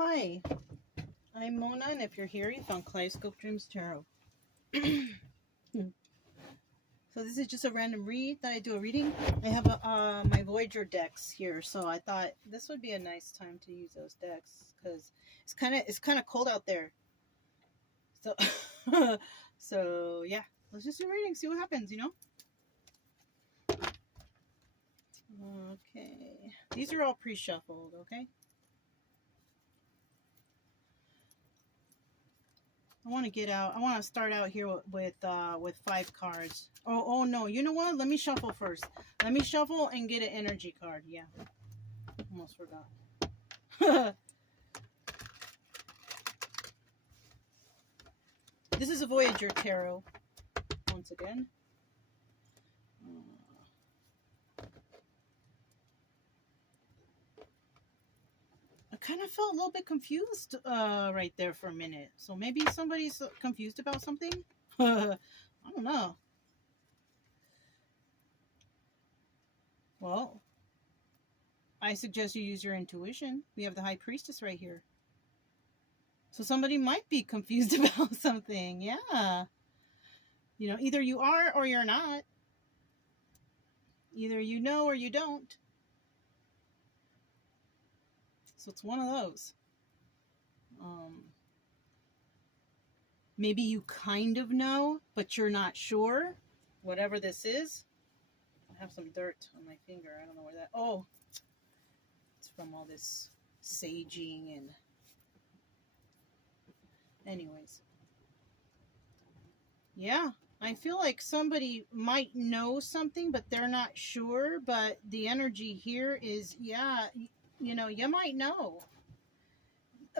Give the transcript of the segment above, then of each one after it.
Hi, I'm Mona, and if you're here, you found Kaleidoscope Dreams Tarot. So this is just a random read that I do a reading. I have my Voyager decks here, so I thought this would be a nice time to use those decks because it's kind of cold out there. So so yeah, let's just do a reading, see what happens, you know. Okay, these are all pre-shuffled. Okay. I want to start out here with 5 cards. Oh no, you know what? Let me shuffle first. Let me shuffle and get an energy card. Yeah, almost forgot. This is a Voyager tarot. Once again. I kind of felt a little bit confused right there for a minute. So maybe somebody's confused about something. I don't know. Well, I suggest you use your intuition. We have the High Priestess right here. So somebody might be confused about something. Yeah. You know, either you are or you're not. Either you know or you don't. So it's one of those. Maybe you kind of know, but you're not sure. Whatever this is. I have some dirt on my finger. I don't know where that... Oh! It's from all this saging and... Anyways. Yeah. I feel like somebody might know something, but they're not sure. But the energy here is, yeah, you know, you might know.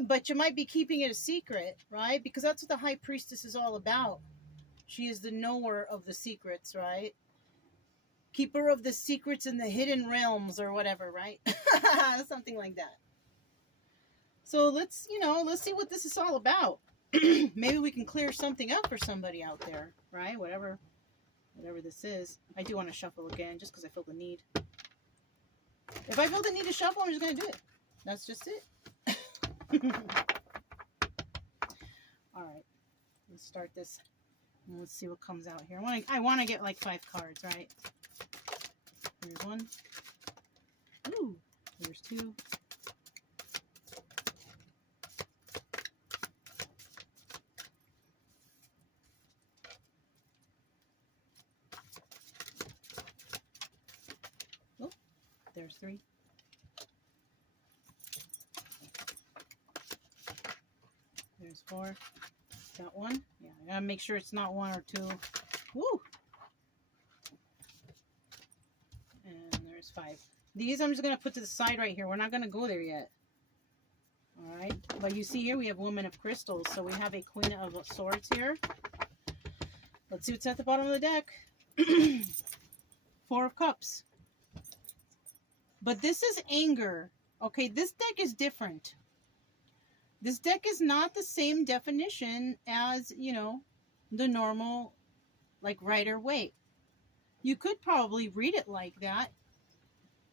But you might be keeping it a secret, right? Because that's what the High Priestess is all about. She is the knower of the secrets, right? Keeper of the secrets in the hidden realms or whatever, right? Something like that. So let's see what this is all about. Maybe we can clear something up for somebody out there, right? Whatever this is. I do want to shuffle again just because I feel the need. If I feel the need to shuffle, I'm just going to do it. That's just it. All right. Let's start this. And let's see what comes out here. I want to get like 5 cards, right? Here's 1. Ooh. Here's 2. Oh, there's 3. There's 4. Got 1. Yeah, I gotta make sure it's not 1 or 2. Woo! And there's 5. These I'm just gonna put to the side right here. We're not gonna go there yet. Alright. But you see here we have Woman of Crystals. So we have a Queen of Swords here. Let's see what's at the bottom of the deck. 4 of Cups. But this is anger. Okay, this deck is different. This deck is not the same definition as, you know, the normal, like, Rider-Waite. You could probably read it like that.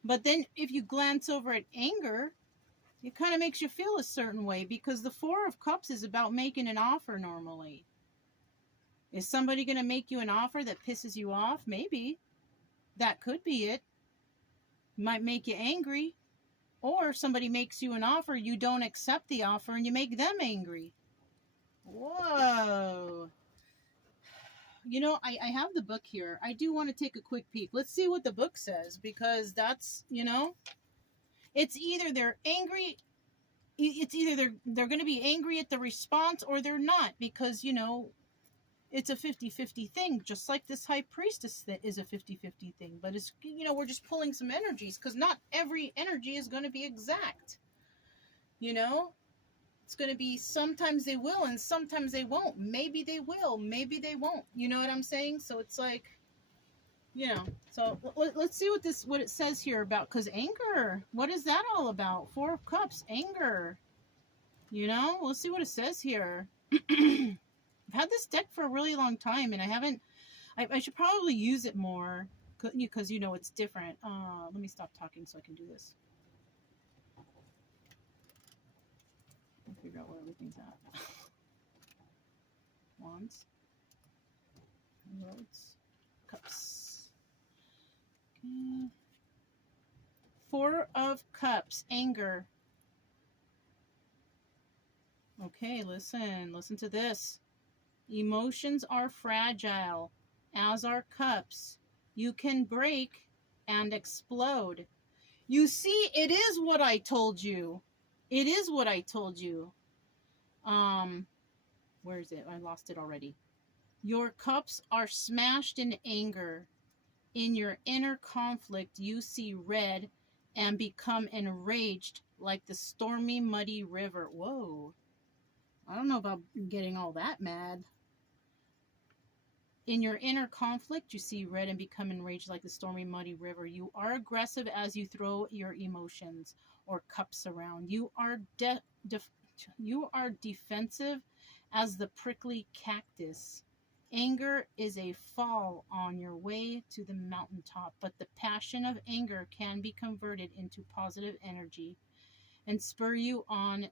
But then if you glance over at anger, it kind of makes you feel a certain way because the 4 of Cups is about making an offer normally. Is somebody going to make you an offer that pisses you off? Maybe. That could be it. Might make you angry. Or somebody makes you an offer, you don't accept the offer, and you make them angry. Whoa. You know, I have the book here. I do want to take a quick peek. Let's see what the book says, because that's, you know, it's either they're angry, it's either they're going to be angry at the response, or they're not, because, you know, it's a 50-50 thing, just like this High Priestess is a 50-50 thing. But it's, you know, we're just pulling some energies, because not every energy is going to be exact. You know? It's going to be sometimes they will and sometimes they won't. Maybe they will, maybe they won't. You know what I'm saying? So it's like, you know. So let's see what it says here about, because anger, what is that all about? 4 of Cups, anger. You know? We'll see what it says here. I've had this deck for a really long time, and I should probably use it more, because, you know, it's different. Let me stop talking so I can do this. figure out where everything's at. Wands. Roads. Cups. Okay. Four of Cups. Anger. Okay, listen to this. Emotions are fragile, as are cups. You can break and explode. You see, it is what I told you. It is what I told you. Where is it? I lost it already. Your cups are smashed in anger. In your inner conflict, you see red and become enraged like the stormy, muddy river. Whoa. I don't know about getting all that mad. In your inner conflict, you see red and become enraged like the stormy, muddy river. You are aggressive as you throw your emotions or cups around. You are defensive as the prickly cactus. Anger is a fall on your way to the mountaintop, but the passion of anger can be converted into positive energy and spur you on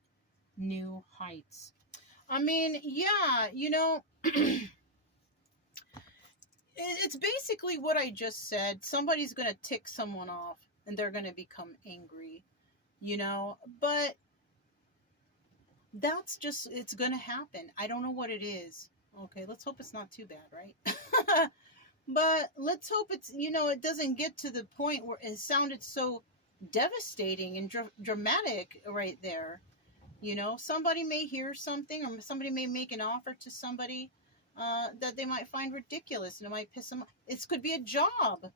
new heights. I mean, yeah, you know, it's basically what I just said. Somebody's going to tick someone off and they're going to become angry, you know, but that's just, it's going to happen. I don't know what it is. Okay, let's hope it's not too bad, right? But let's hope it's, you know, it doesn't get to the point where it sounded so devastating and dramatic right there. You know, somebody may hear something, or somebody may make an offer to somebody that they might find ridiculous, and it might piss them off. This could be a job.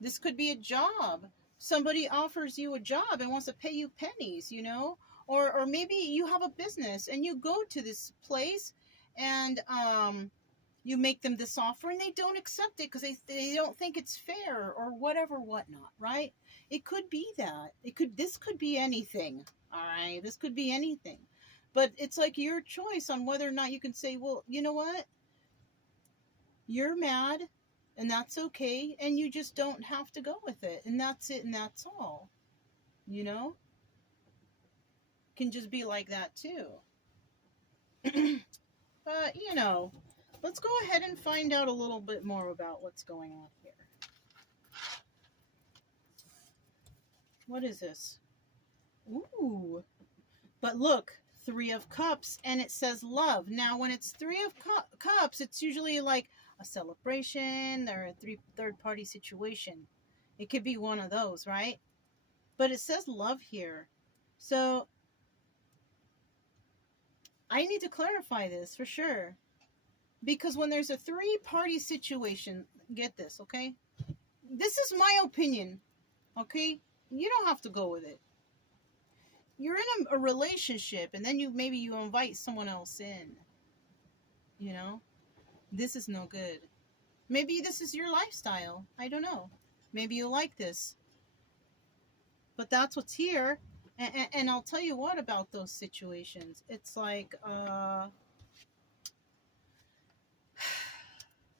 This could be a job. Somebody offers you a job and wants to pay you pennies, you know, or maybe you have a business and you go to this place and you make them this offer and they don't accept it because they don't think it's fair or whatever, whatnot, right? It could be that. This could be anything. All right, this could be anything. But it's like your choice on whether or not you can say, well, you know what? You're mad, and that's okay, and you just don't have to go with it, and that's it, and that's all. You know? Can just be like that, too. But, you know, let's go ahead and find out a little bit more about what's going on here. What is this? Ooh. But look, Three of Cups, and it says love. Now, when it's Three of Cups, it's usually like a celebration or a third-party situation. It could be one of those, right? But it says love here. So, I need to clarify this for sure. Because when there's a three-party situation, get this, okay? This is my opinion, okay? You don't have to go with it. You're in a relationship, and then maybe you invite someone else in. You know? This is no good. Maybe this is your lifestyle. I don't know. Maybe you like this. But that's what's here. And I'll tell you what about those situations. It's like,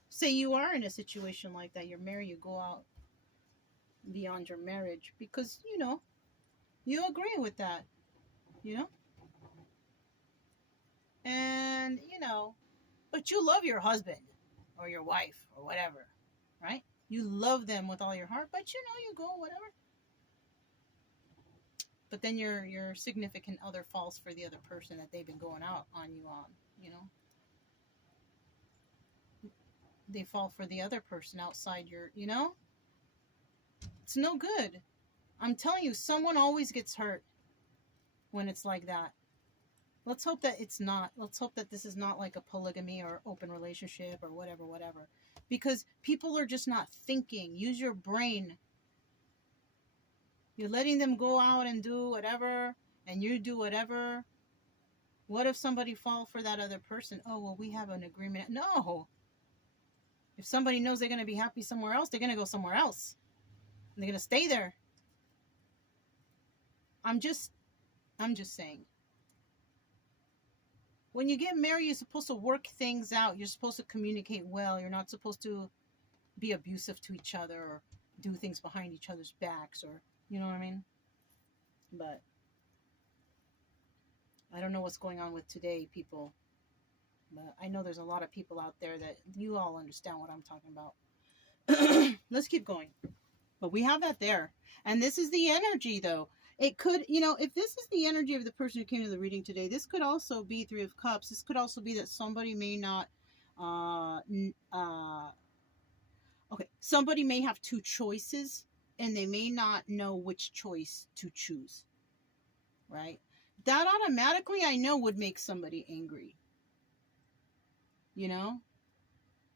say you are in a situation like that. You're married, you go out beyond your marriage because, you know, you agree with that, you know? And, you know, but you love your husband or your wife or whatever, right? You love them with all your heart, but, you know, you go whatever. But then your significant other falls for the other person that they've been going out on you on, you know? They fall for the other person outside your, you know? It's no good. I'm telling you, someone always gets hurt when it's like that. Let's hope that it's not. Let's hope that this is not like a polygamy or open relationship or whatever. Because people are just not thinking. Use your brain. You're letting them go out and do whatever, and you do whatever. What if somebody fall for that other person? Oh, well, we have an agreement. No. If somebody knows they're going to be happy somewhere else, they're going to go somewhere else. And they're going to stay there. I'm just saying. When you get married, you're supposed to work things out. You're supposed to communicate well. You're not supposed to be abusive to each other or do things behind each other's backs or, you know what I mean? But I don't know what's going on with today, people. But I know there's a lot of people out there that you all understand what I'm talking about. Let's keep going. But we have that there. And this is the energy, though. It could, if this is the energy of the person who came to the reading today, this could also be Three of Cups. This could also be that somebody may not, okay, somebody may have two choices and they may not know which choice to choose, right? That automatically, I know, would make somebody angry,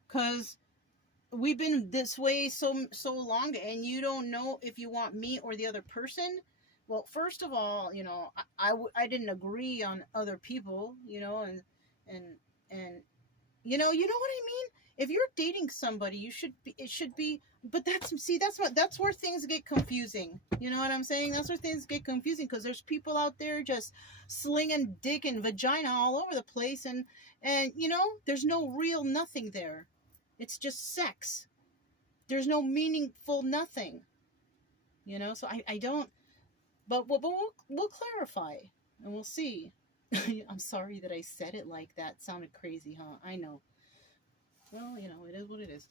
because we've been this way so long, and you don't know if you want me or the other person. Well, first of all, I didn't agree on other people, and you know what I mean? If you're dating somebody, it should be, but that's where things get confusing. You know what I'm saying? That's where things get confusing, because there's people out there just slinging dick and vagina all over the place, and there's no real nothing there. It's just sex. There's no meaningful nothing. So I don't, but we'll clarify and we'll see. I'm sorry that I said it like that. It sounded crazy, huh? I know. Well, it is what it is.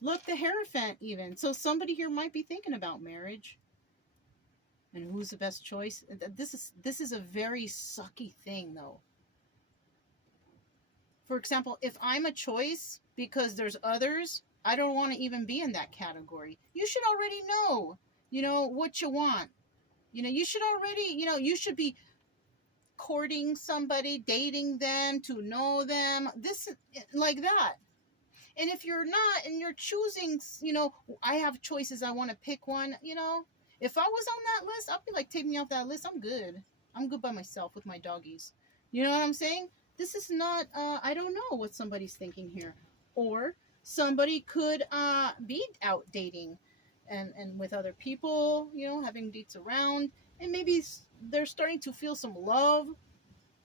Look, the Hierophant even. So somebody here might be thinking about marriage. And who's the best choice? This is a very sucky thing, though. For example, if I'm a choice because there's others, I don't want to even be in that category. You should already know, what you want. You should already, you should be courting somebody, dating them, to know them, this like that. And if you're not, and you're choosing, I have choices, I want to pick one, if I was on that list, I'd be like, take me off that list. I'm good by myself with my doggies. You know what I'm saying? This is not, I don't know what somebody's thinking here. Or somebody could be out dating and with other people, having dates around, and maybe they're starting to feel some love.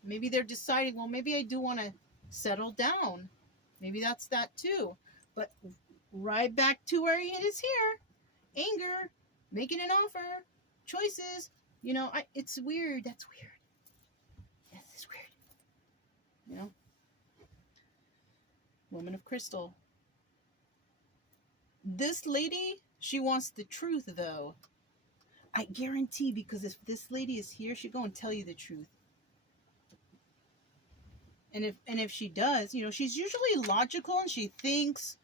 Maybe they're deciding, well, maybe I do want to settle down. Maybe that's that too. But right back to where it is here. Anger, making an offer, choices. It's weird. That's weird. Yes, it's weird. Woman of Crystal. This lady, she wants the truth, though. I guarantee, because if this lady is here, she'll go and tell you the truth. And if she does, she's usually logical, and she thinks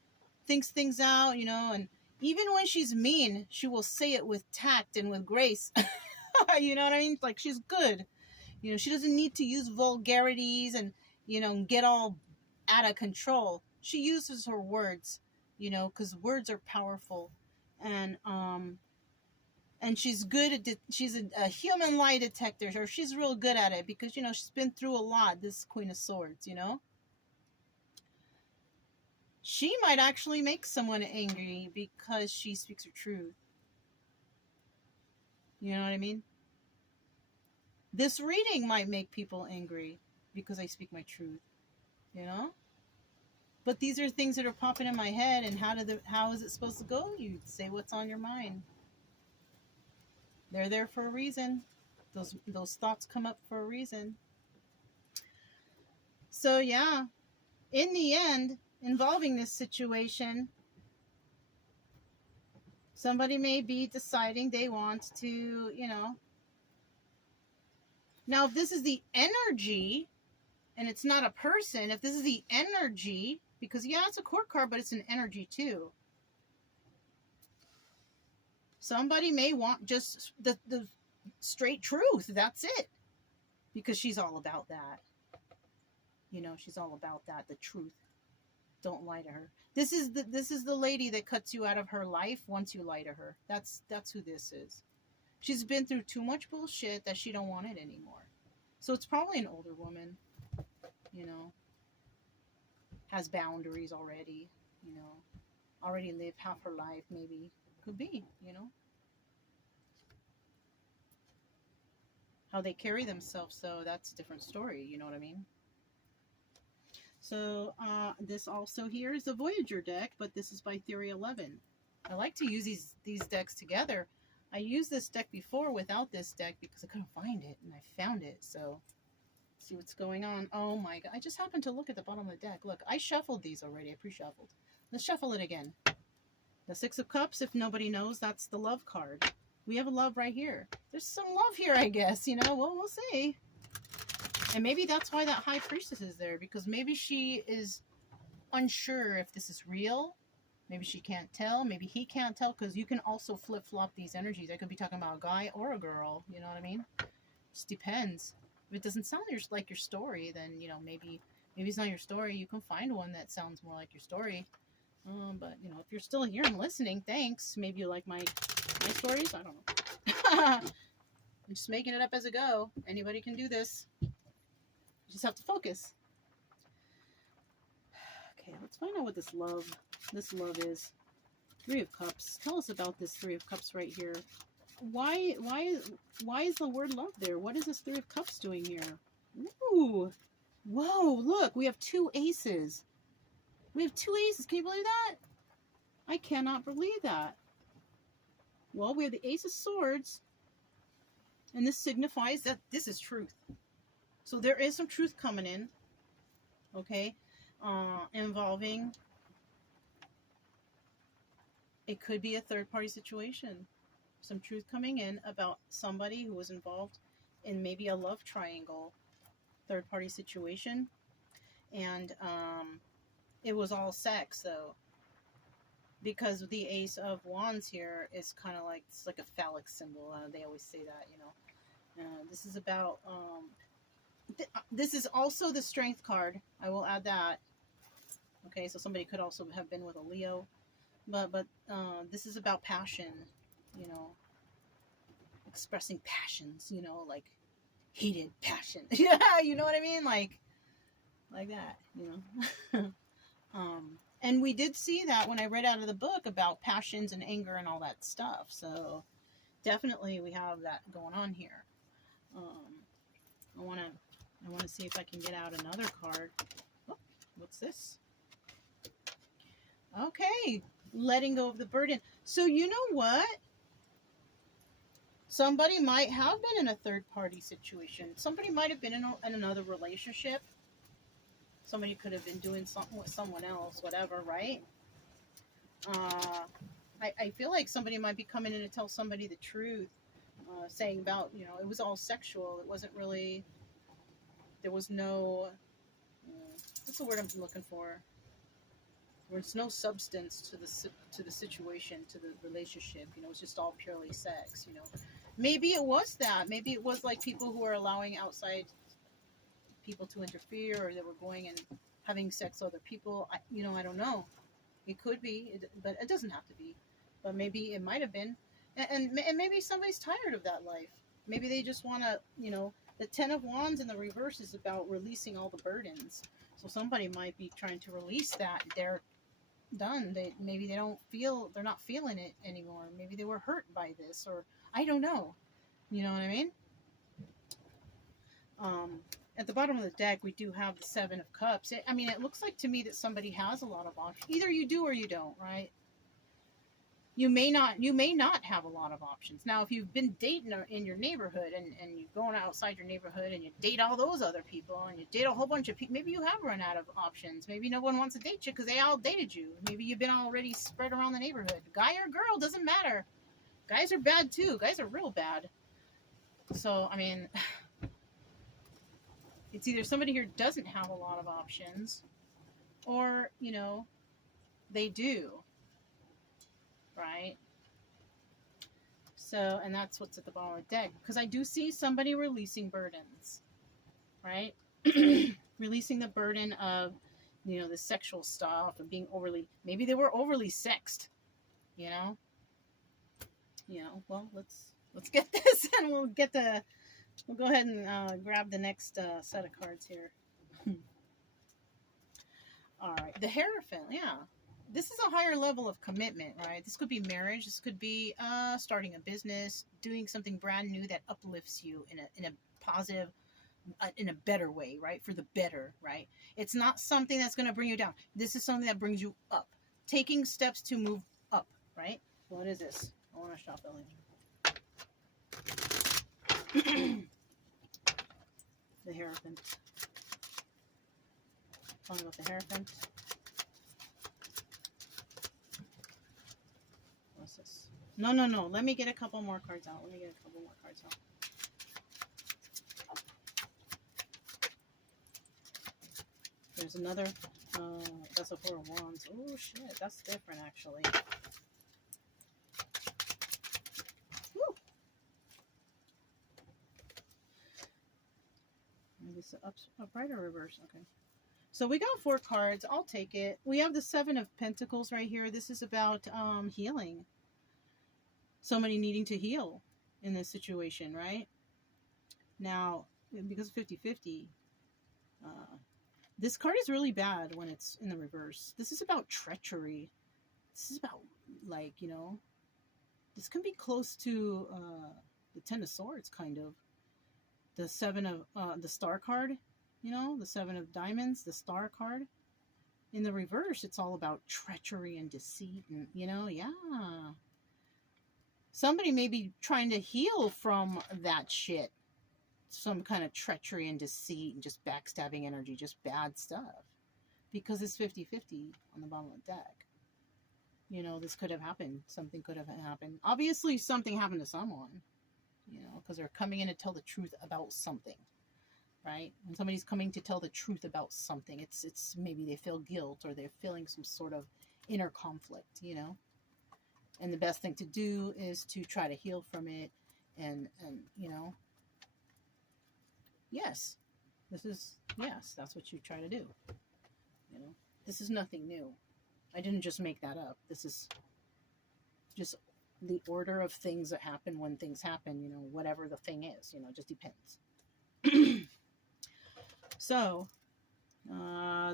things out, and even when she's mean, she will say it with tact and with grace. You know what I mean? Like, she's good. She doesn't need to use vulgarities and, get all out of control. She uses her words, because words are powerful. And she's good at she's a human lie detector, or she's real good at it, because she's been through a lot, this Queen of Swords. She might actually make someone angry because she speaks her truth. You know what I mean? This reading might make people angry because I speak my truth. But these are things that are popping in my head, and how is it supposed to go? You say what's on your mind. They're there for a reason. Those thoughts come up for a reason. So yeah, in the end, involving this situation, somebody may be deciding they want to, Now, if this is the energy, and it's not a person, if this is the energy, because yeah, it's a court card, but it's an energy too. Somebody may want just the straight truth. That's it. Because she's all about that. She's all about that. The truth. Don't lie to her. This is the lady that cuts you out of her life once you lie to her. That's who this is. She's been through too much bullshit that she don't want it anymore. So it's probably an older woman. Has boundaries already. Already lived half her life, maybe. Could be, How they carry themselves, so that's a different story, you know what I mean? So, this also here is a Voyager deck, but this is by Theory 11. I like to use these decks together. I used this deck before without this deck because I couldn't find it, and I found it. So, see what's going on. Oh my god! I just happened to look at the bottom of the deck. Look, I shuffled these already. I pre-shuffled. Let's shuffle it again. The Six of Cups. If nobody knows, that's the love card. We have a love right here. There's some love here, I guess. You know, well, we'll see. And maybe that's why that High Priestess is there, because maybe she is unsure if this is real. Maybe she can't tell. Maybe he can't tell, because you can also flip-flop these energies. I could be talking about a guy or a girl. You know what I mean? Just depends. If it doesn't sound like your story, then, you know, maybe it's not your story. You can find one that sounds more like your story. But, you know, if you're still here and listening, thanks. Maybe you like my stories. I don't know. I'm just making it up as I go. Anybody can do this. You just have to focus. Okay, let's find out what this love is. Three of Cups. Tell us about this Three of Cups right here. Why is the word love there? What is this Three of Cups doing here? Ooh. Whoa, look, we have two aces. We have two aces. Can you believe that? I cannot believe that. Well, we have the Ace of Swords. And this signifies that this is truth. So there is some truth coming in. Okay? Involving, it could be a third-party situation. Some truth coming in about somebody who was involved in maybe a love triangle third-party situation. And it was all sex, though. Because the Ace of Wands here is kind of like, it's like a phallic symbol. They always say that, you know. This is about, this is also the Strength card. I will add that. Okay, so somebody could also have been with a Leo. But this is about passion, you know. Expressing passions, you know, like heated passion. Yeah, you know what I mean? Like that, you know. And we did see that when I read out of the book about passions and anger and all that stuff. So definitely we have that going on here. I want to see if I can get out another card. Oh, what's this? Okay, letting go of the burden. So you know what? Somebody might have been in a third-party situation. Somebody might have been in another relationship. Somebody could have been doing something with someone else, whatever, right? I feel like somebody might be coming in to tell somebody the truth, saying about, you know, it was all sexual. It wasn't really, there was no, what's the word I'm looking for? There was no substance to the situation, to the relationship. You know, it was just all purely sex, you know. Maybe it was that. Maybe it was like people who were allowing outside people to interfere, or they were going and having sex with other people. I don't know. It could be, but it doesn't have to be. But maybe it might have been. And maybe somebody's tired of that life. Maybe they just want to, you know, the Ten of Wands in the reverse is about releasing all the burdens. So somebody might be trying to release that. They're done. Maybe they're not feeling it anymore. Maybe they were hurt by this, or I don't know. You know what I mean? At the bottom of the deck, we do have the Seven of Cups. It looks like to me that somebody has a lot of options. Either you do or you don't, right? You may not have a lot of options. Now, if you've been dating in your neighborhood and you're going outside your neighborhood and you date all those other people and you date a whole bunch of people, maybe you have run out of options. Maybe no one wants to date you because they all dated you. Maybe you've been already spread around the neighborhood. Guy or girl, doesn't matter. Guys are bad too. Guys are real bad. So, it's either somebody here doesn't have a lot of options, or, you know, they do, right? So, and that's what's at the bottom of the deck. Because I do see somebody releasing burdens, right? Releasing the burden of, you know, the sexual stuff and being maybe they were overly sexed, you know? Well, let's get this and we'll go ahead and grab the next set of cards here. All right, the Hierophant, yeah. This is a higher level of commitment, right? This could be marriage. This could be starting a business, doing something brand new that uplifts you in a positive, in a better way, right? For the better, right? It's not something that's going to bring you down. This is something that brings you up. Taking steps to move up, right? What is this? I want to shuffle it. Hierophant. Tell me about the Hierophant. What's this? No, no, no. Let me get a couple more cards out. There's another. That's a Four of Wands. Oh, shit. That's different, actually. Woo! Maybe it's upright or reverse. Okay. So we got 4 cards. I'll take it. We have the 7 of Pentacles right here. This is about healing. Somebody needing to heal in this situation, right? Now, because 50-50, this card is really bad when it's in the reverse. This is about treachery. This is about, like, you know, this can be close to the 10 of Swords, kind of. The 7 of, the Star card, you know, the 7 of Diamonds, the Star card. In the reverse, it's all about treachery and deceit and, you know, yeah. Somebody may be trying to heal from that shit. Some kind of treachery and deceit and just backstabbing energy, just bad stuff. Because it's 50-50 on the bottom of the deck. You know, this could have happened. Something could have happened. Obviously, something happened to someone. You know, because they're coming in to tell the truth about something. Right? When somebody's coming to tell the truth about something, it's maybe they feel guilt or they're feeling some sort of inner conflict, you know? And the best thing to do is to try to heal from it and you know, yes, that's what you try to do. You know, this is nothing new. I didn't just make that up. This is just the order of things that happen when things happen, you know, whatever the thing is, you know, it just depends. So,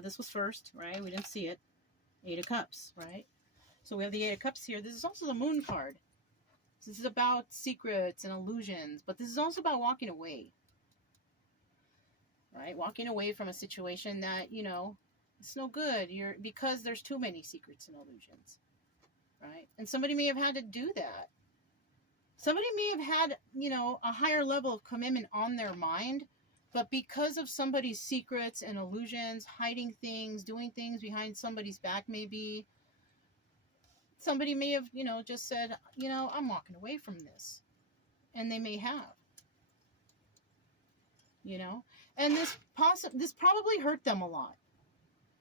this was first, right? We didn't see it. 8 of Cups, right? So we have the 8 of Cups here. This is also the Moon card. This is about secrets and illusions, but this is also about walking away. Right? Walking away from a situation that, you know, it's no good. Because there's too many secrets and illusions. Right? And somebody may have had to do that. Somebody may have had, you know, a higher level of commitment on their mind, but because of somebody's secrets and illusions, hiding things, doing things behind somebody's back maybe, somebody may have, you know, just said, you know, I'm walking away from this. And they may have. You know? And this probably hurt them a lot.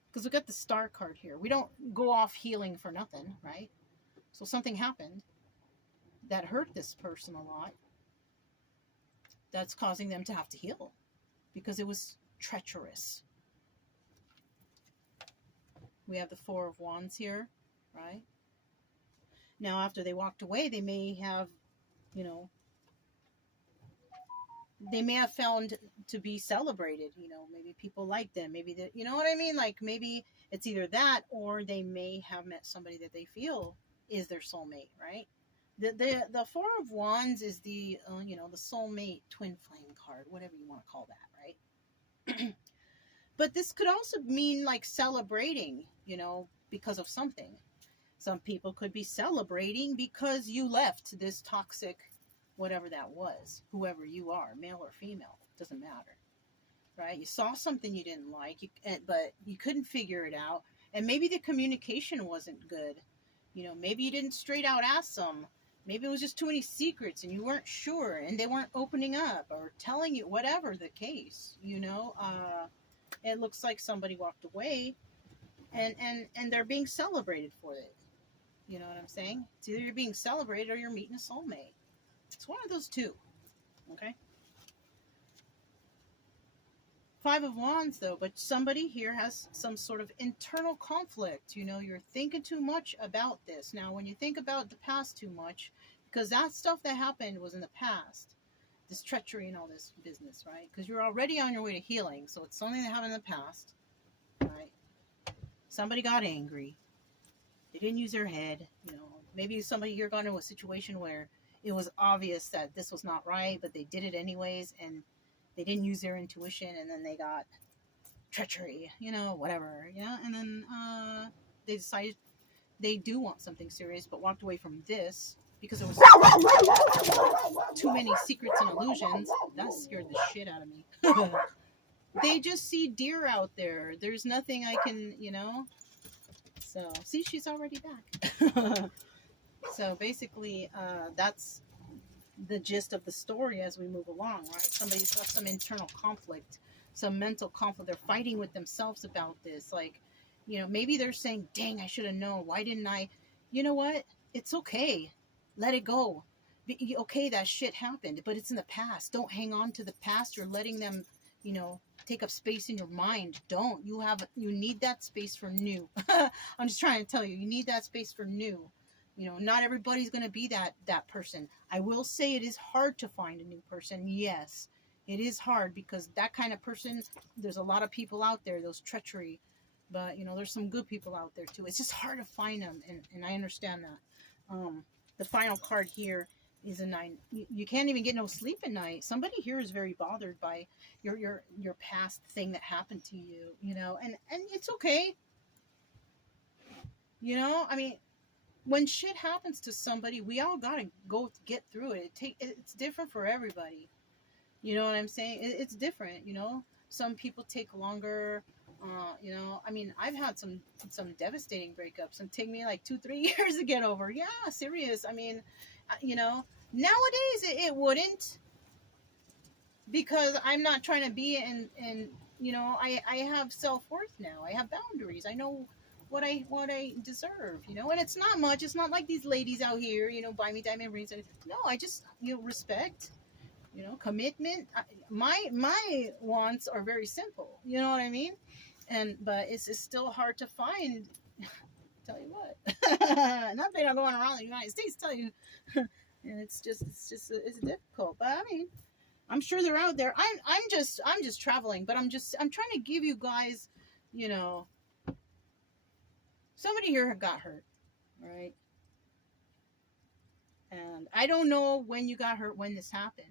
Because we got the Star card here. We don't go off healing for nothing, right? So something happened that hurt this person a lot. That's causing them to have to heal. Because it was treacherous. We have the 4 of Wands here, right? Now, after they walked away, they may have, you know, they may have found to be celebrated. You know, maybe people like them. Maybe that, you know what I mean? Like, maybe it's either that or they may have met somebody that they feel is their soulmate, right? The 4 of Wands is the, you know, the soulmate twin flame card, whatever you want to call that, right? But this could also mean, like, celebrating, you know, because of something. Some people could be celebrating because you left this toxic, whatever that was, whoever you are, male or female, doesn't matter, right? You saw something you didn't like, but you couldn't figure it out, and maybe the communication wasn't good. You know, maybe you didn't straight out ask them. Maybe it was just too many secrets and you weren't sure and they weren't opening up or telling you, whatever the case, you know. It looks like somebody walked away and they're being celebrated for it. You know what I'm saying? It's either you're being celebrated or you're meeting a soulmate. It's one of those two. Okay? 5 of Wands, though, but somebody here has some sort of internal conflict. You know, you're thinking too much about this. Now, when you think about the past too much, because that stuff that happened was in the past, this treachery and all this business, right? Because you're already on your way to healing, so it's something that happened in the past, right? Somebody got angry. They didn't use their head, you know. Maybe somebody here got into a situation where it was obvious that this was not right, but they did it anyways, and they didn't use their intuition, and then they got treachery, you know, whatever, yeah. And then they decided they do want something serious, but walked away from this because there was too many secrets and illusions. That scared the shit out of me. They just see deer out there. There's nothing I can, you know. So, see, she's already back. So basically, that's the gist of the story as we move along, right? Somebody's got some internal conflict, some mental conflict. They're fighting with themselves about this. Like, you know, maybe they're saying, dang, I should have known. Why didn't I? You know what? It's okay. Let it go. Okay, that shit happened, but it's in the past. Don't hang on to the past. You're letting them, you know, take up space in your mind. Don't. You need that space for new. I'm just trying to tell you, you need that space for new. You know, not everybody's going to be that person. I will say it is hard to find a new person. Yes, it is hard because that kind of person, there's a lot of people out there, those treachery, but, you know, there's some good people out there too. It's just hard to find them, and I understand that. The final card here is a 9. You can't even get no sleep at night. Somebody here is very bothered by your past thing that happened to you, you know, and it's okay. You know, I mean, when shit happens to somebody, we all gotta go get through it. It's different for everybody. You know what I'm saying? It's different, you know. Some people take longer. You know, I mean, I've had some devastating breakups and take me like 2-3 years to get over. Yeah, serious. I mean, you know, nowadays it wouldn't, because I'm not trying to be in you know, I have self-worth now. I have boundaries. I know what I deserve, you know, and it's not much. It's not like these ladies out here, you know, buy me diamond rings. No, I just, you know, respect, you know, commitment. My wants are very simple. You know what I mean? But it's still hard to find. Tell you what, not that I'm going around the United States. Tell you, and it's difficult. But I mean, I'm sure they're out there. I'm just traveling, but I'm trying to give you guys, you know. Somebody here got hurt, right? And I don't know when you got hurt, when this happened.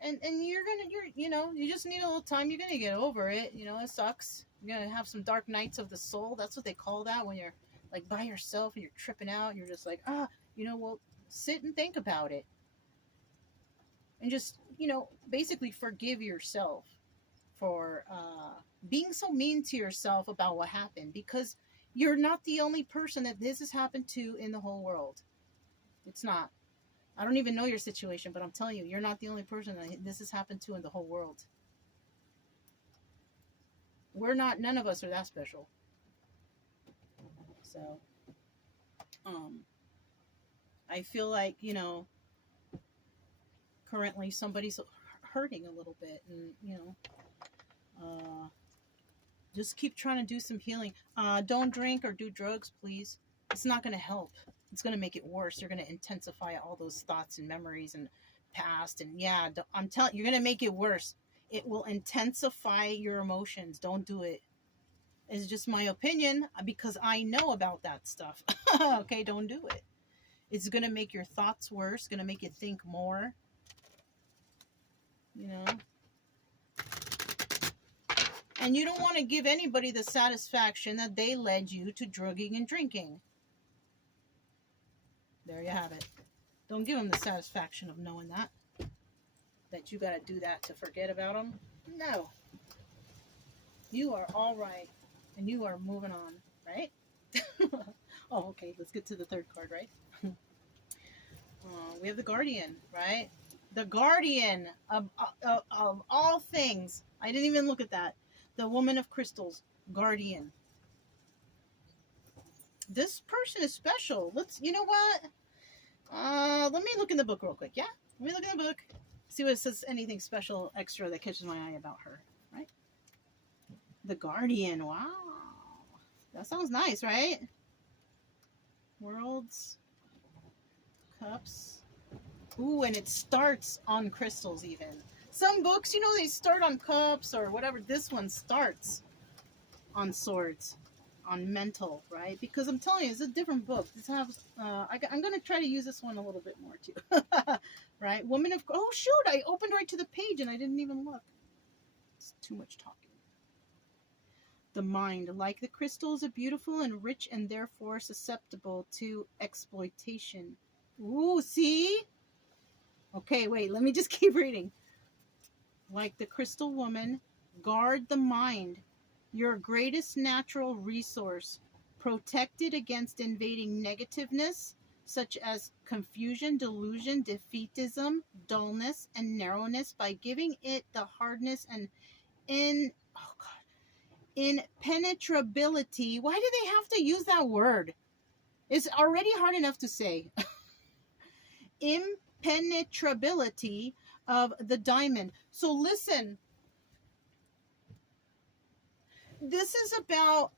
And you know, you just need a little time. You're gonna get over it. You know, it sucks. You're gonna have some dark nights of the soul. That's what they call that, when you're like by yourself and you're tripping out. And you're just like, you know, well, sit and think about it, and just, you know, basically forgive yourself for being so mean to yourself about what happened, because you're not the only person that this has happened to in the whole world. It's not. I don't even know your situation, but I'm telling you, you're not the only person that this has happened to in the whole world. None of us are that special. So, I feel like, you know, currently somebody's hurting a little bit, and, you know, just keep trying to do some healing. Don't drink or do drugs, please. It's not going to help. It's going to make it worse. You're going to intensify all those thoughts and memories and past. And yeah, I'm telling you, you're going to make it worse. It will intensify your emotions. Don't do it. It's just my opinion, because I know about that stuff. Okay, don't do it. It's going to make your thoughts worse. Going to make you think more. You know? And you don't want to give anybody the satisfaction that they led you to drugging and drinking. There you have it. Don't give them the satisfaction of knowing that you got to do that to forget about them. No. You are all right, and you are moving on, right? Oh, okay. Let's get to the third card, right? We have the Guardian, right? The Guardian of all things. I didn't even look at that. The Woman of Crystals, Guardian. This person is special. You know what? Let me look in the book real quick, yeah? Let me look in the book. See what it says, anything special, extra that catches my eye about her, right? The Guardian, wow. That sounds nice, right? Worlds, Cups. Ooh, and it starts on crystals even. Some books, you know, they start on cups or whatever. This one starts on swords, on mental, right? Because I'm telling you, it's a different book. This has, I'm going to try to use this one a little bit more too. Right? Woman of, oh shoot, I opened right to the page and I didn't even look. It's too much talking. The mind, like the crystals, is beautiful and rich and therefore susceptible to exploitation. Ooh, see? Okay, wait, let me just keep reading. like the crystal woman, guard the mind, your greatest natural resource, protected against invading negativeness such as confusion, delusion, defeatism, dullness, and narrowness by giving it the hardness and in oh God, impenetrability. Why do they have to use that word? It's already hard enough to say. Impenetrability of the diamond. So listen, this is about,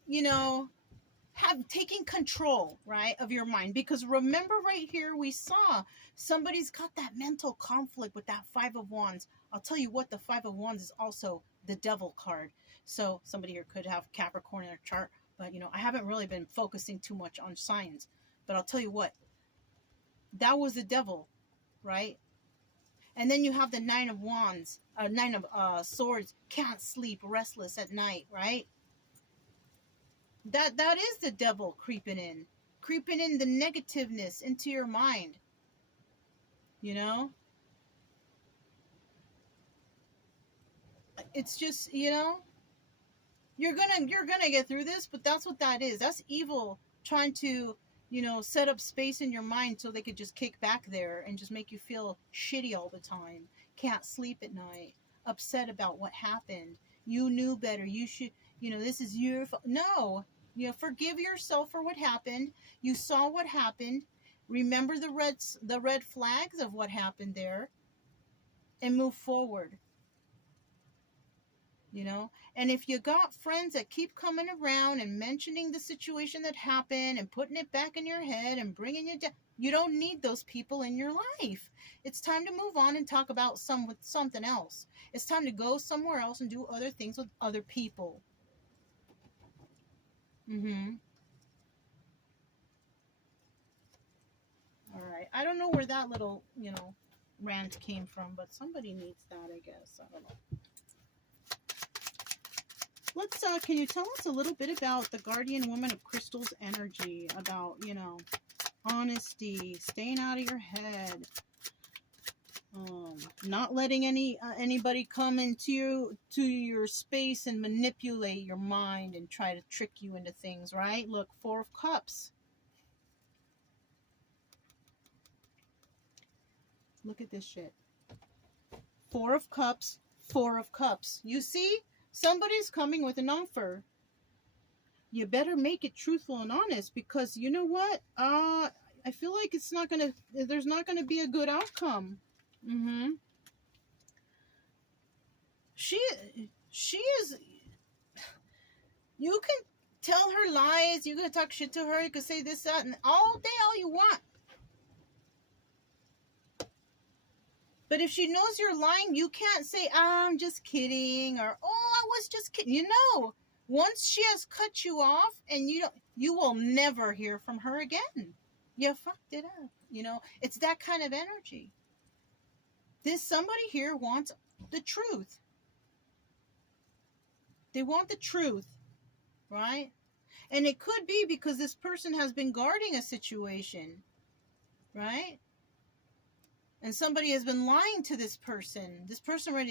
taking control, right, of your mind. Because remember right here, we saw somebody's got that mental conflict with that Five of Wands. I'll tell you what, the Five of Wands is also the Devil card. So somebody here could have Capricorn in their chart, but I haven't really been focusing too much on signs. But I'll tell you what, that was the Devil, right? And then you have the Nine of Wands, Nine of Swords, can't sleep, restless at night, right? That is the Devil creeping in the negativeness into your mind. It's just, you're gonna get through this, but that's what that is. That's evil trying to, set up space in your mind so they could just kick back there and just make you feel shitty all the time. Can't sleep at night, upset about what happened. You knew better. You should, this is your fault. No, forgive yourself for what happened. You saw what happened. Remember the red flags of what happened there, and move forward. And if you got friends that keep coming around and mentioning the situation that happened and putting it back in your head and bringing you down, you don't need those people in your life. It's time to move on and talk about something else. It's time to go somewhere else and do other things with other people. All right. I don't know where that little, rant came from, but somebody needs that, I guess. I don't know. Let's, can you tell us a little bit about the Guardian Woman of Crystal's energy? About, honesty, staying out of your head, not letting anybody come into your space and manipulate your mind and try to trick you into things, right? Look, Four of Cups. Look at this shit. Four of Cups, Four of Cups. You see? Somebody's coming with an offer. You better make it truthful and honest, because you know what? I feel like there's not gonna be a good outcome. She is, you can tell her lies, you can talk shit to her, you can say this, that, and all day, all you want. But if she knows you're lying, you can't say, I'm just kidding, or, I was just kidding. Once she has cut you off, and you will never hear from her again. You fucked it up. It's that kind of energy. Somebody here wants the truth. They want the truth, right? And it could be because this person has been guarding a situation, right? And somebody has been lying to this person.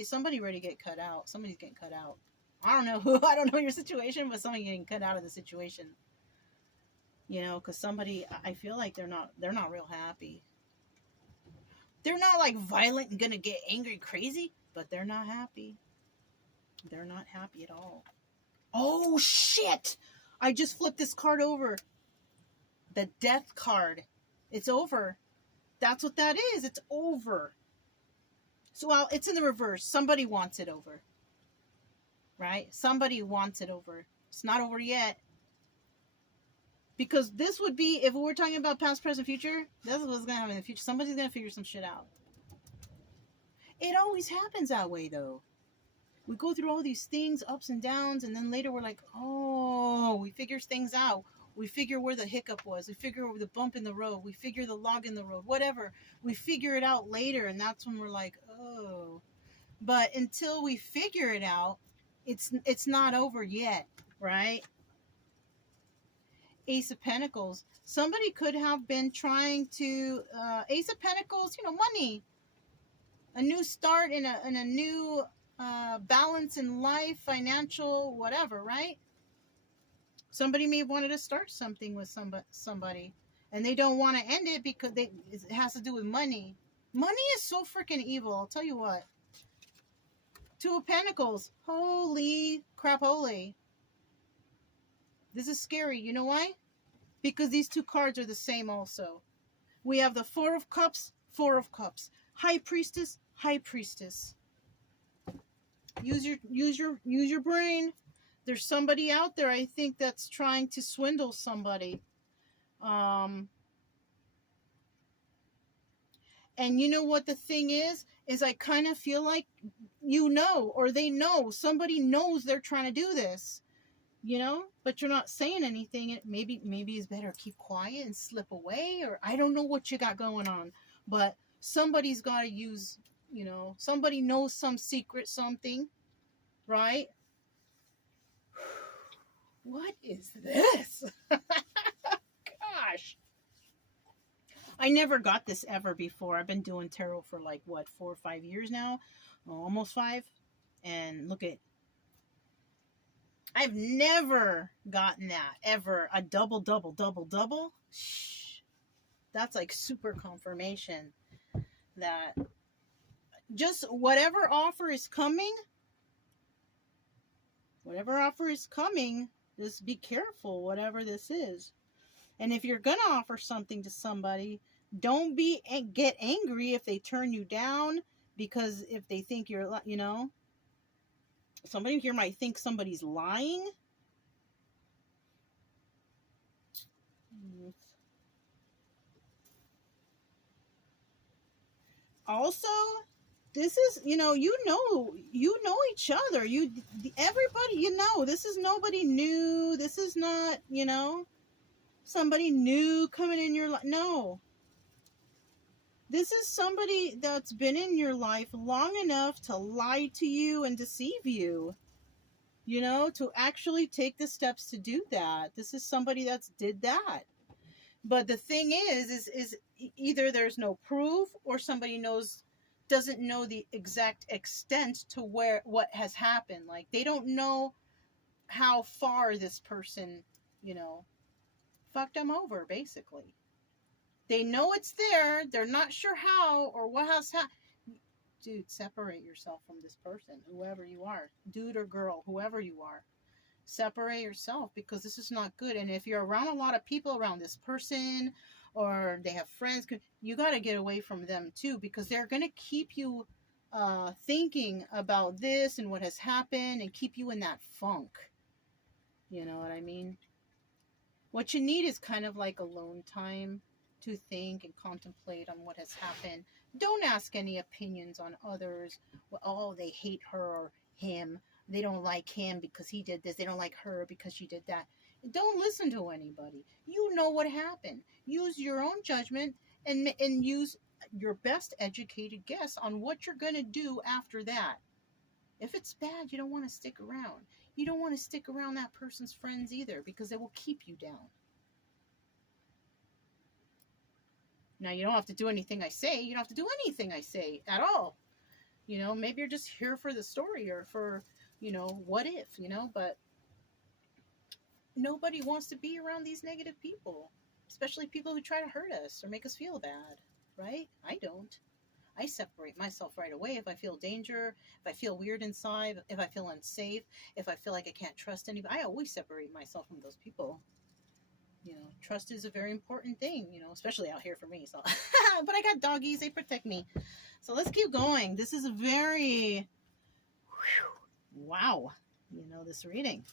Somebody ready to get cut out. Somebody's getting cut out. I don't know who. I don't know your situation, but somebody getting cut out of the situation. Because somebody, I feel like they're not real happy. They're not like violent and gonna get angry, crazy, but they're not happy. They're not happy at all. Oh shit! I just flipped this card over. The Death card. It's over. That's what that is. It's over. So, well, it's in the reverse. Somebody wants it over. Right? Somebody wants it over. It's not over yet. Because this would be, if we were talking about past, present, future, that's what's going to happen in the future. Somebody's going to figure some shit out. It always happens that way, though. We go through all these things, ups and downs, and then later we're like, we figure things out. We figure where the hiccup was. We figure the bump in the road. We figure the log in the road. Whatever. We figure it out later, and that's when we're like, oh. But until we figure it out, it's not over yet, right? Ace of Pentacles. Somebody could have been trying to... Ace of Pentacles, money. A new start in a new balance in life, financial, whatever, right? Somebody may have wanted to start something with somebody, and they don't want to end it because it has to do with money. Money is so freaking evil. I'll tell you what. Two of Pentacles. Holy crap, holy. This is scary. You know why? Because these two cards are the same also. We have the Four of Cups, Four of Cups. High Priestess, High Priestess. Use your brain. There's somebody out there, I think, that's trying to swindle somebody. And you know what the thing is I kind of feel like or they know, somebody knows they're trying to do this, but you're not saying anything. Maybe it's better keep quiet and slip away, or I don't know what you got going on, but somebody's got to use, somebody knows some secret, something, right? What is this? Gosh. I never got this ever before. I've been doing tarot for 4 or 5 years now. Almost 5. And look at... I've never gotten that, ever. A double. Shh. That's like super confirmation that just whatever offer is coming, just be careful, whatever this is. And if you're going to offer something to somebody, don't get angry if they turn you down, because if they think you're, somebody here might think somebody's lying. Also, this is, you know each other. Everybody, this is nobody new. This is not, somebody new coming in your life. No. This is somebody that's been in your life long enough to lie to you and deceive you. To actually take the steps to do that. This is somebody that's did that. But the thing is either there's no proof, or somebody doesn't know the exact extent to what has happened. Like, they don't know how far this person, fucked them over, basically. They know it's there. They're not sure how or what has happened. Dude, separate yourself from this person, whoever you are. Dude or girl, whoever you are. Separate yourself, because this is not good. And if you're around a lot of people around this person, or they have friends, you got to get away from them too, because they're going to keep you thinking about this and what has happened, and keep you in that funk. You know what I mean? What you need is kind of like alone time to think and contemplate on what has happened. Don't ask any opinions on others. Well, oh, they hate her or him. They don't like him because he did this. They don't like her because she did that. Don't listen to anybody. You know what happened. Use your own judgment and use your best educated guess on what you're going to do after that. If it's bad, you don't want to stick around. You don't want to stick around that person's friends either, because they will keep you down. Now, you don't have to do anything I say. You don't have to do anything I say at all. Maybe you're just here for the story, or for, what if, but nobody wants to be around these negative people, especially people who try to hurt us or make us feel bad, right? I don't. I separate myself right away if I feel danger, if I feel weird inside, if I feel unsafe, if I feel like I can't trust anybody. I always separate myself from those people. Trust is a very important thing, especially out here for me. So, but I got doggies, they protect me. So let's keep going. This is a very, wow, this reading.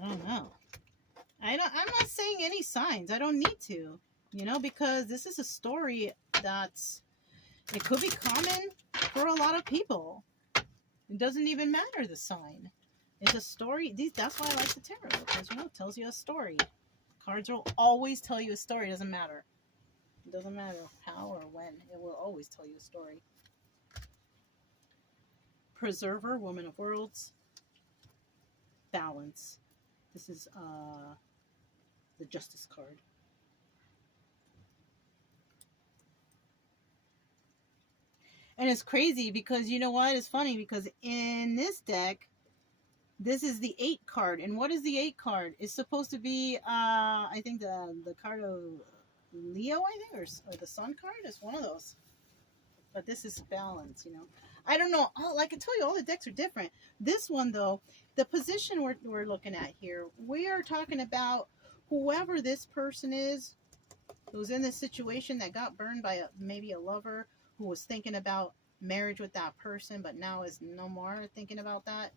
I don't know. I'm not saying any signs. I don't need to, because this is a story it could be common for a lot of people. It doesn't even matter the sign. It's a story. That's why I like the tarot, because, it tells you a story. Cards will always tell you a story. It doesn't matter. It doesn't matter how or when. It will always tell you a story. Preserver, Woman of Worlds. Balance. This is the Justice card. And it's crazy because you know what? It's funny because in this deck, this is the 8 card. And what is the 8 card? It's supposed to be, I think the card of Leo, I think, or the Sun card. It's one of those. But this is balance, you know. I don't know. Like I tell you, all the decks are different. This one, though, the position we're looking at here, we are talking about whoever this person is who's in this situation that got burned by maybe a lover who was thinking about marriage with that person, but now is no more thinking about that.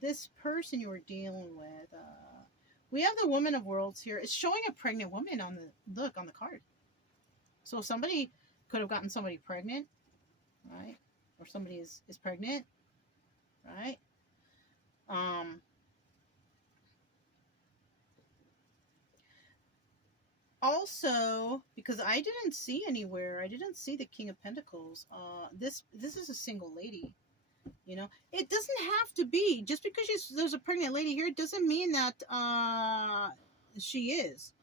This person you were dealing with, we have the Woman of Worlds here. It's showing a pregnant woman on the card. So somebody could have gotten somebody pregnant, right? Or somebody is pregnant, right? Also, because I didn't see anywhere, I didn't see the King of Pentacles. This is a single lady. You know, it doesn't have to be just because there's a pregnant lady here. It doesn't mean that she is.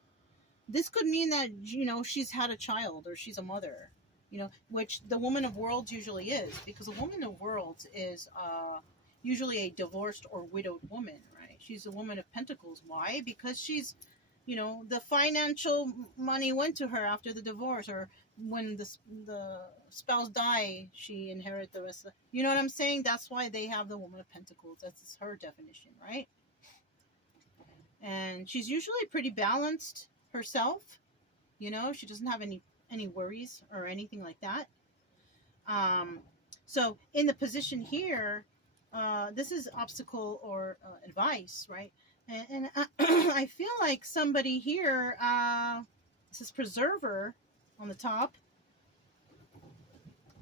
This could mean that, you know, she's had a child or she's a mother. You know, which the Woman of Worlds usually is, because a Woman of Worlds is usually a divorced or widowed woman, right? She's a Woman of Pentacles. Why? Because she's, you know, the financial money went to her after the divorce, or when the spouse died, she inherited the rest of you know what I'm saying? That's why they have the Woman of Pentacles. That's her definition, right? And she's usually pretty balanced herself. You know, she doesn't have any worries or anything like that. So in the position here, this is obstacle or advice, right? And I feel like somebody here, this is preserver on the top.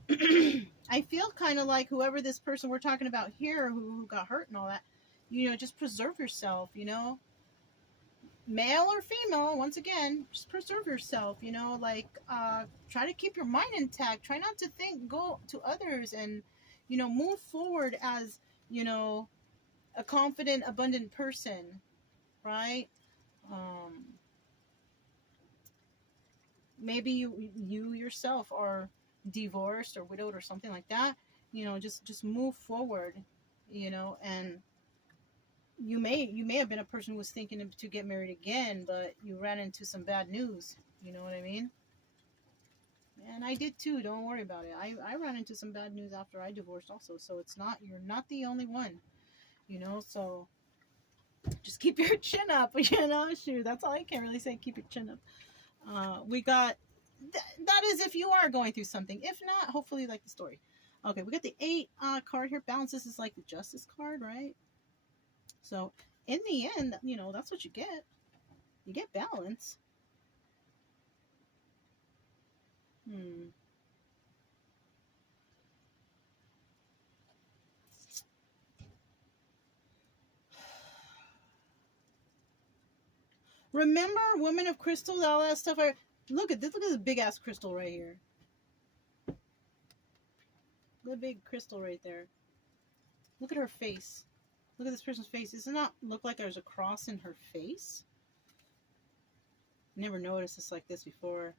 I feel kind of like whoever this person we're talking about here who got hurt and all that, you know, just preserve yourself, you know, male or female, once again, just preserve yourself, you know, like, try to keep your mind intact, try not to go to others, and, you know, move forward as, you know, a confident, abundant person, right? Maybe you yourself are divorced or widowed or something like that. You know, just move forward, you know, and you may have been a person who was thinking to get married again, but you ran into some bad news. You know what I mean? And I did too. Don't worry about it. I ran into some bad news after I divorced also. So you're not the only one, you know, so just keep your chin up, you know, shoot, that's all I can really say. Keep your chin up. We got, that is if you are going through something. If not, hopefully you like the story. Okay, we got the 8 card here. Balance, this is like the Justice card, right? So in the end, you know, that's what you get. You get balance. Remember Women of Crystal, all that stuff? Look at this big ass crystal right here. The big crystal right there. Look at her face. Look at this person's face. Does it not look like there's a cross in her face? Never noticed this like this before.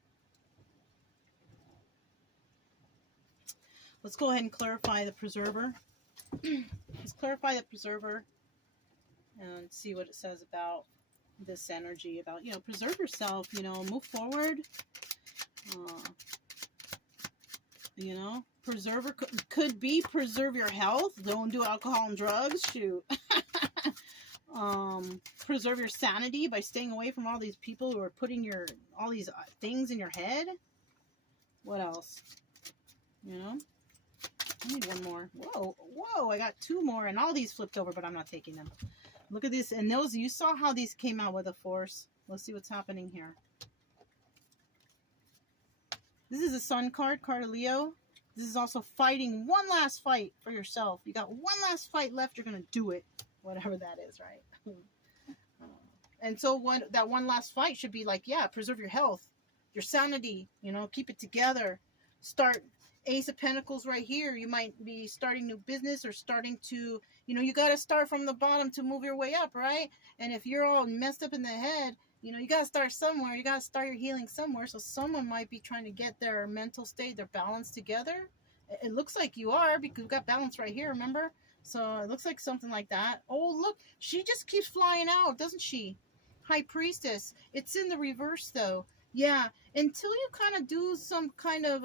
Let's go ahead and clarify the preserver. Let's clarify the preserver and see what it says about this energy, about, you know, preserve yourself, you know, move forward. You know, preserver could be preserve your health. Don't do alcohol and drugs. Shoot. Preserve your sanity by staying away from all these people who are putting all these things in your head. What else? You know, I need one more. Whoa, I got 2 more, and all these flipped over, but I'm not taking them. Look at this, and those, you saw how these came out with a force. Let's see what's happening here. This is a Sun card of Leo. This is also fighting one last fight for yourself. You got one last fight left. You're going to do it. Whatever that is, right? And so that one last fight should be like, yeah, preserve your health, your sanity, you know, keep it together. Start Ace of Pentacles right here. You might be starting new business or starting to, you know, you got to start from the bottom to move your way up, right? And if you're all messed up in the head, You know, you got to start somewhere. You got to start your healing somewhere. So someone might be trying to get their mental state, their balance together. It looks like you are, because we've got balance right here, remember? So it looks like something like that. Oh, look, she just keeps flying out, doesn't she? High Priestess. It's in the reverse, though. Yeah, until you kind of do some kind of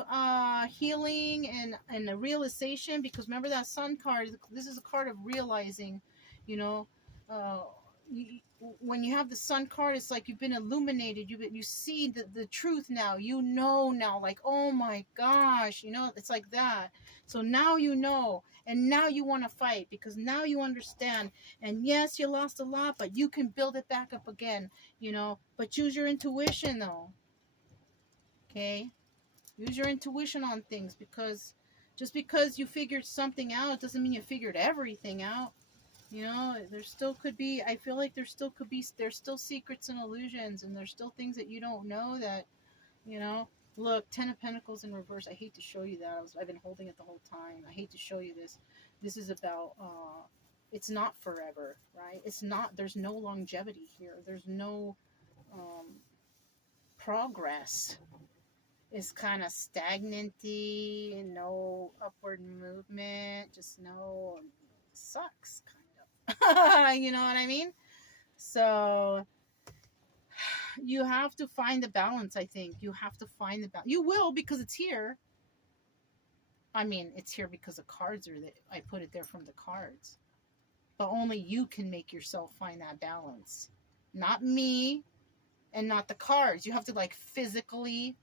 healing and a realization, because remember that Sun card, this is a card of realizing, you know, uh, when you have the Sun card, it's like you've been illuminated. You see the truth now. You know now, like, oh my gosh, you know, it's like that. So now you know, and now you want to fight, because now you understand. And yes, you lost a lot, but you can build it back up again, you know. But use your intuition, though. Okay? Use your intuition on things, because just because you figured something out doesn't mean you figured everything out. You know, there still could be, I feel like there's still secrets and illusions, and there's still things that you don't know that, you know. Look, Ten of Pentacles in reverse. I hate to show you that. I've been holding it the whole time. I hate to show you this. This is about, it's not forever, right? It's not, there's no longevity here. There's no progress. It's kind of stagnant-y, no upward movement, just no, sucks, kind of. You know what I mean? So you have to find the balance, I think. You have to find the balance. You will, because it's here. I mean, it's here because the cards are there. I put it there from the cards. But only you can make yourself find that balance. Not me, and not the cards. You have to, like, physically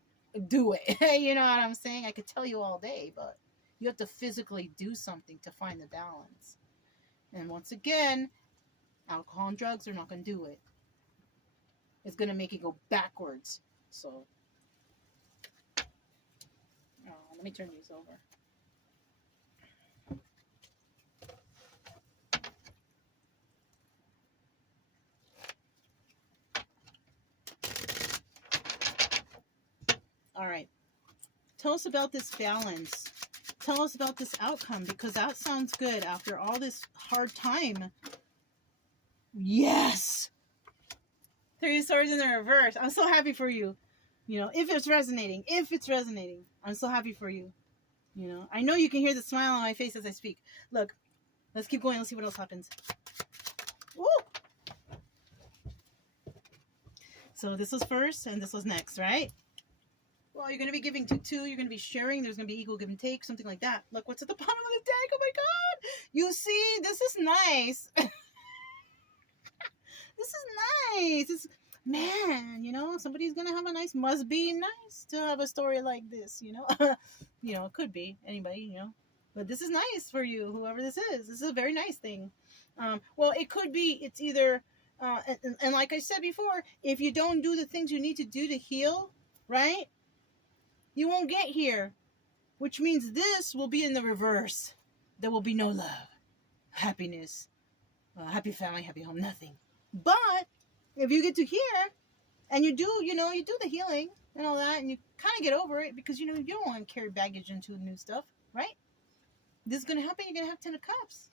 do it. You know what I'm saying? I could tell you all day, but you have to physically do something to find the balance. And once again, alcohol and drugs are not going to do it. It's going to make you go backwards. So, let me turn these over. All right. Tell us about this balance. Tell us about this outcome, because that sounds good after all this hard time. Yes! Three of Swords in the reverse. I'm so happy for you. You know, if it's resonating. I'm so happy for you. You know, I know you can hear the smile on my face as I speak. Look, let's keep going. Let's see what else happens. Woo! So this was first and this was next, right? Well, you're going to be giving to two. You're going to be sharing. There's going to be equal give and take, something like that. Look, what's at the bottom of the deck? Oh my God. You see, this is nice. This is nice. It's, man, you know, somebody's going to have a nice, must be nice to have a story like this, you know. You know, it could be anybody, you know. But this is nice for you, whoever this is. This is a very nice thing. Well, it could be, it's either, and like I said before, if you don't do the things you need to do to heal, right, you won't get here. Which means this will be in the reverse. There will be no love, happiness, happy family, happy home, nothing. But if you get to here and you do, you know, you do the healing and all that, and you kind of get over it, because, you know, you don't want to carry baggage into new stuff, right? This is going to happen. You're going to have 10 of Cups.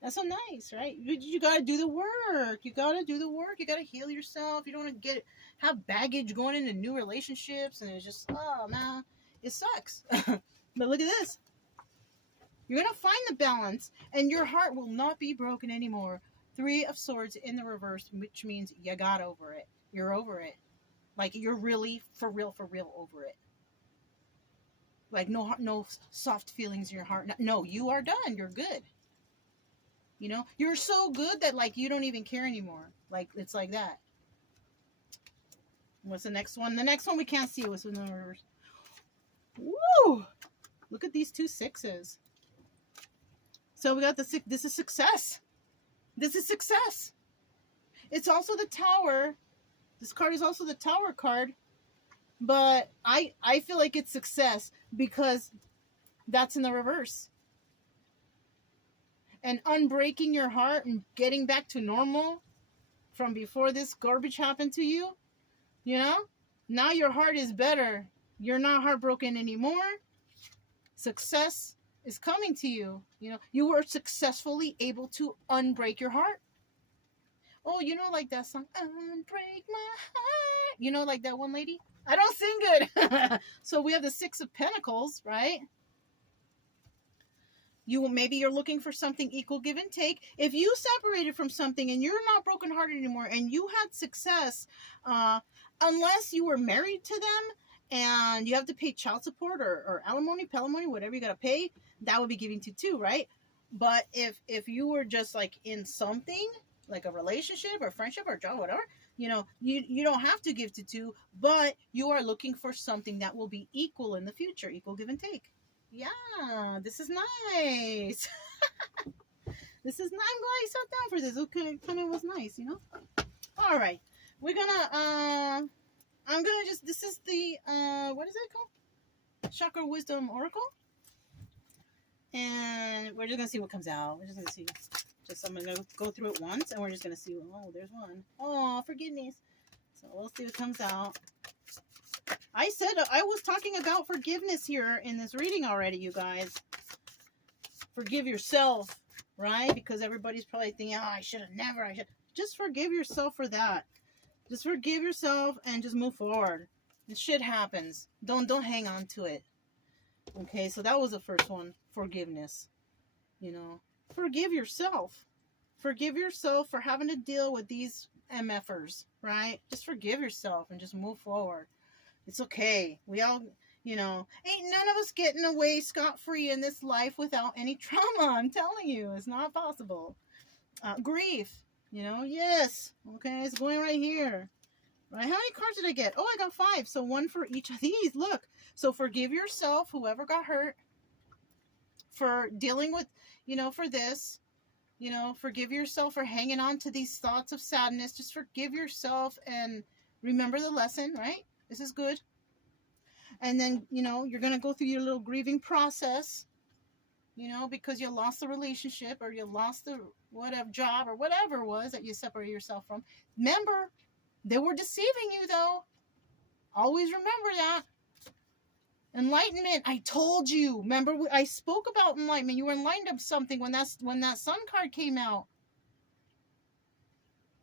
That's so nice, right? You got to do the work. You got to do the work. You got to heal yourself. You don't want to have baggage going into new relationships, and it's just, oh, man, it sucks. But look at this. You're going to find the balance, and your heart will not be broken anymore. Three of Swords in the reverse, which means you got over it. You're over it. Like, you're really, for real over it. Like, no soft feelings in your heart. No, you are done. You're good. You know, you're so good that, like, you don't even care anymore. Like, it's like that. What's the next one? The next one we can't see. What's in the reverse? Woo! Look at these 2 6s. So we got the 6. This is success. This is success. It's also the Tower. This card is also the Tower card. But I feel like it's success because that's in the reverse. And unbreaking your heart and getting back to normal from before this garbage happened to you, you know? Now your heart is better. You're not heartbroken anymore. Success is coming to you. You know, you were successfully able to unbreak your heart. Oh, you know, like that song, Unbreak My Heart. You know, like that one lady? I don't sing good. So we have the Six of Pentacles, right? Maybe you're looking for something equal, give and take. If you separated from something and you're not brokenhearted anymore and you had success, unless you were married to them and you have to pay child support or alimony, palimony, whatever you got to pay, that would be giving to two, right? But if you were just like in something, like a relationship or friendship or job, whatever, you know, you don't have to give to two, but you are looking for something that will be equal in the future, equal give and take. Yeah, this is nice. This is nice. I'm glad I sat down for this. It kind of was nice, you know? All right. We're gonna, I'm gonna just, this is the, what is it called? Chakra Wisdom Oracle. And we're just gonna see what comes out. We're just gonna see. I'm gonna go through it once and we're just gonna see. Oh, there's one. Oh, forgiveness. So we'll see what comes out. I said I was talking about forgiveness here in this reading already, you guys. Forgive yourself, right? Because everybody's probably thinking, oh, I should have never. I should. Just forgive yourself for that. Just forgive yourself and just move forward. And shit happens. Don't hang on to it. Okay, so that was the first one. Forgiveness. You know, forgive yourself. Forgive yourself for having to deal with these MFers, right? Just forgive yourself and just move forward. It's okay. We all, you know, ain't none of us getting away scot-free in this life without any trauma. I'm telling you, it's not possible. Grief, you know, yes. Okay, it's going right here. Right? How many cards did I get? Oh, I got 5. So one for each of these. Look. So forgive yourself, whoever got hurt, for dealing with, you know, for this. You know, forgive yourself for hanging on to these thoughts of sadness. Just forgive yourself and remember the lesson, right? This is good. And then, you know, you're going to go through your little grieving process, you know, because you lost the relationship or you lost the whatever job or whatever it was that you separated yourself from. Remember, they were deceiving you, though. Always remember that. Enlightenment, I told you. Remember, I spoke about enlightenment. You were enlightened of something when that sun card came out.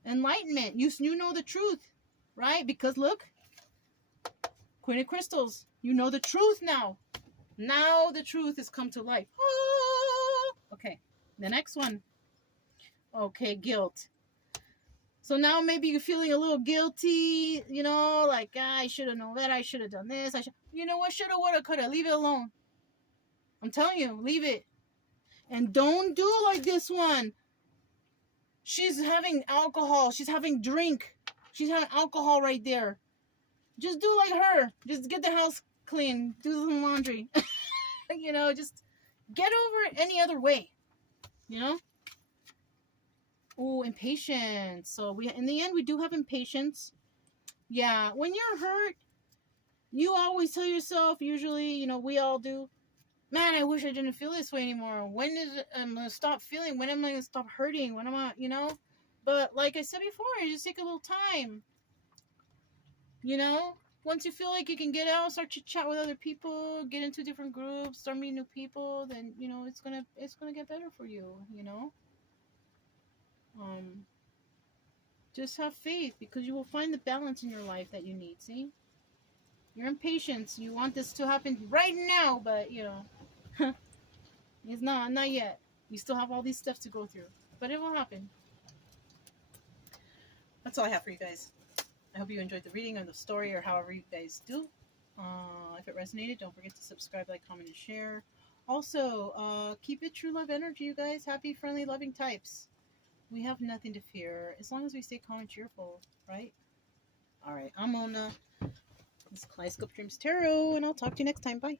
Enlightenment, you know the truth, right? Because look, Queen of Crystals, you know the truth now. Now the truth has come to light. Oh! Okay, the next one. Okay, guilt. So now maybe you're feeling a little guilty, you know, like, I should have known that, I should have done this, you know what, shoulda, woulda, coulda, leave it alone. I'm telling you, leave it. And don't do like this one. She's having alcohol, she's having drink, she's having alcohol right there. Just do like her. Just get the house clean, do some laundry. You know, just get over it any other way, you know? Oh, impatience. So in the end, we do have impatience. Yeah, when you're hurt, you always tell yourself, usually, you know, we all do, man, I wish I didn't feel this way anymore. When is it, I'm going to stop feeling? When am I going to stop hurting? When am I, you know? But like I said before, you just take a little time. You know? Once you feel like you can get out, start to chat with other people, get into different groups, start meeting new people, then, you know, it's gonna get better for you, you know? Just have faith, because you will find the balance in your life that you need. See, you're impatient, you want this to happen right now, but you know, it's not yet. You still have all these steps to go through, but it will happen. That's all I have for you guys. I hope you enjoyed the reading or the story, or however you guys do. If it resonated, don't forget to subscribe, like, comment, and share. Also, keep it true love energy, you guys. Happy, friendly, loving types. We have nothing to fear as long as we stay calm and cheerful, right? All right, I'm Mona. This is Kaleidoscope Dreams Tarot, and I'll talk to you next time. Bye.